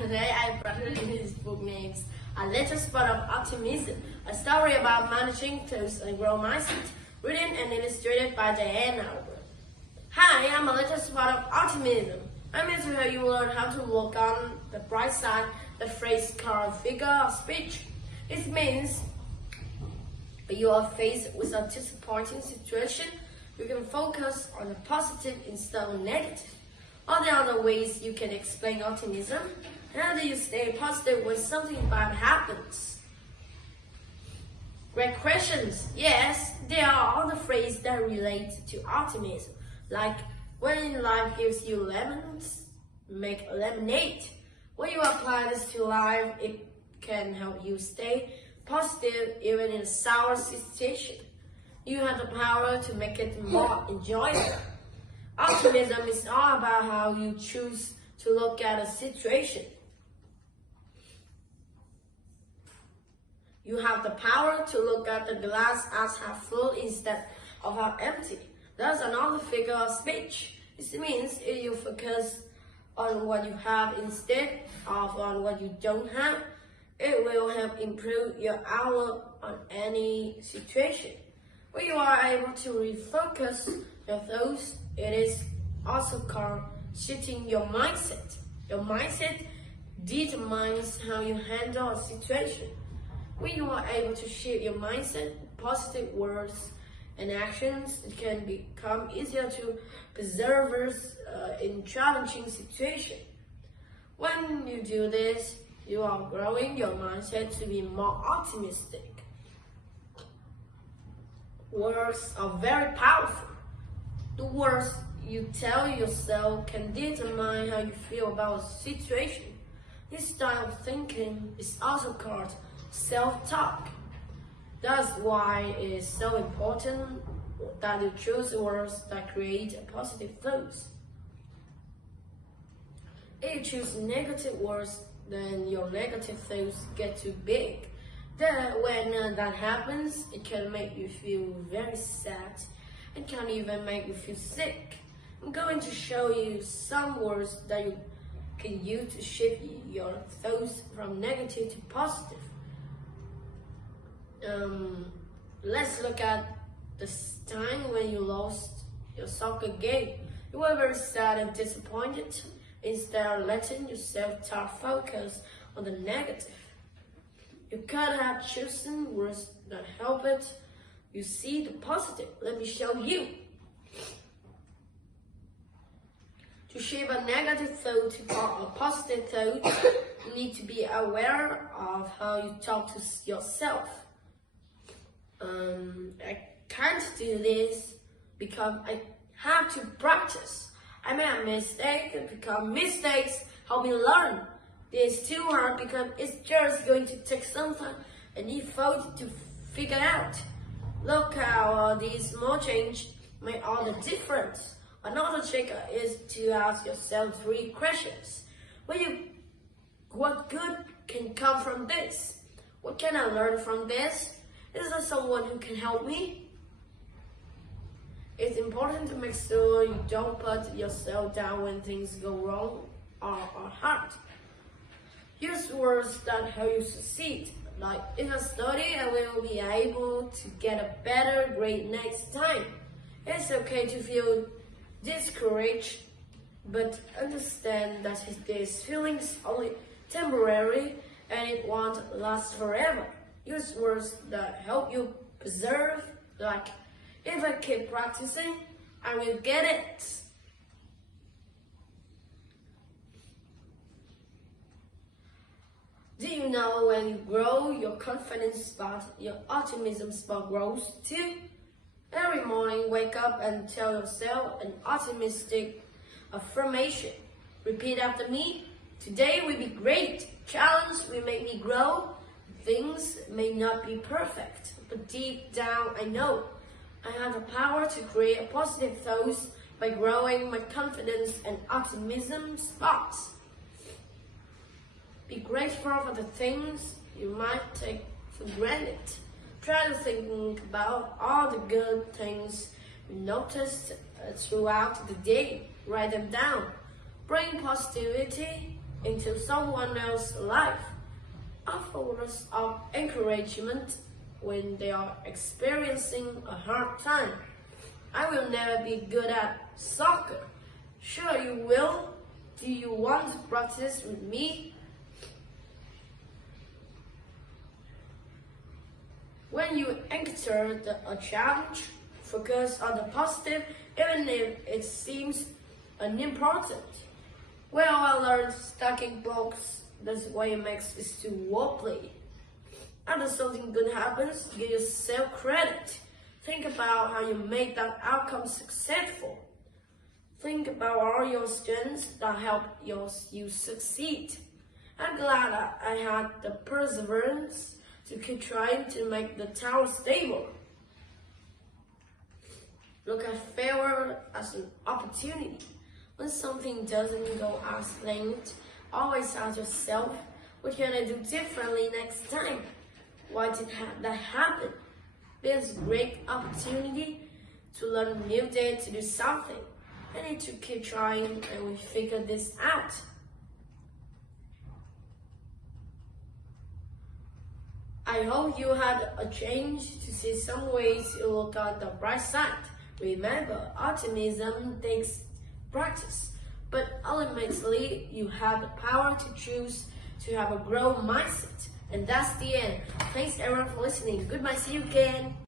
Today I brought you this book named A Little Spot of Optimism, a story about managing thoughts and growth mindset, written and illustrated by Diane. Hi, I'm a little spot of optimism. I'm here to help you learn how to look on the bright side. The phrase called figure of speech. It means you are faced with a disappointing situation, you can focus on the positive instead of negative. Are there other ways you can explain optimism? How do you stay positive when something bad happens? Great questions. Yes, there are other phrases that relate to optimism, like when life gives you lemons, make lemonade. When you apply this to life, it can help you stay positive even in a sour situation. You have the power to make it more enjoyable. Optimism is all about how you choose to look at a situation. You have the power to look at the glass as half full instead of half empty. That's another figure of speech. It means if you focus on what you have instead of on what you don't have, it will help improve your outlook on any situation. When you are able to refocus your thoughts, it is also called shifting your mindset. Your mindset determines how you handle a situation. When you are able to shift your mindset, positive words and actions, it can become easier to persevere in challenging situations. When you do this, you are growing your mindset to be more optimistic. Words are very powerful. The words you tell yourself can determine how you feel about a situation. This style of thinking is also called self-talk. That's why it is so important that you choose words that create a positive thoughts. If you choose negative words, then your negative thoughts get too big. When that happens, it can make you feel very sad. It can even make you feel sick. I'm going to show you some words that you can use to shift your thoughts from negative to positive. Let's look at this time when you lost your soccer game. You were very sad and disappointed. Instead of letting your self-talk focus on the negative, you could have chosen words that help it. You see the positive. Let me show you. To shift a negative thought to a positive thought, you need to be aware of how you talk to yourself. I can't do this because I have to practice. I made a mistake because mistakes help me learn. It's too hard because it's just going to take some time and effort to figure out. Look how these small changes make all the difference. Another trick is to ask yourself 3 questions. What good can come from this? What can I learn from this? Is there someone who can help me? It's important to make sure you don't put yourself down when things go wrong or are hard. Use words that help you succeed. Like, if I study, I will be able to get a better grade next time. It's okay to feel discouraged, but understand that these feelings are only temporary and it won't last forever. Use words that help you persevere, like, if I keep practicing, I will get it. Do you know when you grow, your confidence spot, your optimism spot grows too? Every morning, wake up and tell yourself an optimistic affirmation. Repeat after me. Today will be great. Challenge will make me grow. Things may not be perfect, but deep down I know I have the power to create a positive thoughts by growing my confidence and optimism spots. Be grateful for the things you might take for granted. Try to think about all the good things you noticed throughout the day. Write them down. Bring positivity into someone else's life. Offer words of encouragement when they are experiencing a hard time. I will never be good at soccer. Sure you will. Do you want to practice with me? When you enter a challenge, focus on the positive even if it seems unimportant. Well, I learned stacking blocks. That's why it makes it to wordplay. After something good happens, give yourself credit. Think about how you make that outcome successful. Think about all your strengths that help you succeed. I'm glad that I had the perseverance to keep trying to make the tower stable. Look at failure as an opportunity. When something doesn't go as planned, always ask yourself, what can I do differently next time? Why did that happen? There's a great opportunity to learn a new day to do something. I need to keep trying and we figure this out. I hope you had a change to see some ways to look on the bright side. Remember, optimism takes practice, but ultimately you have the power to choose to have a growth mindset. And that's the end. Thanks everyone for listening. Goodbye, see you again.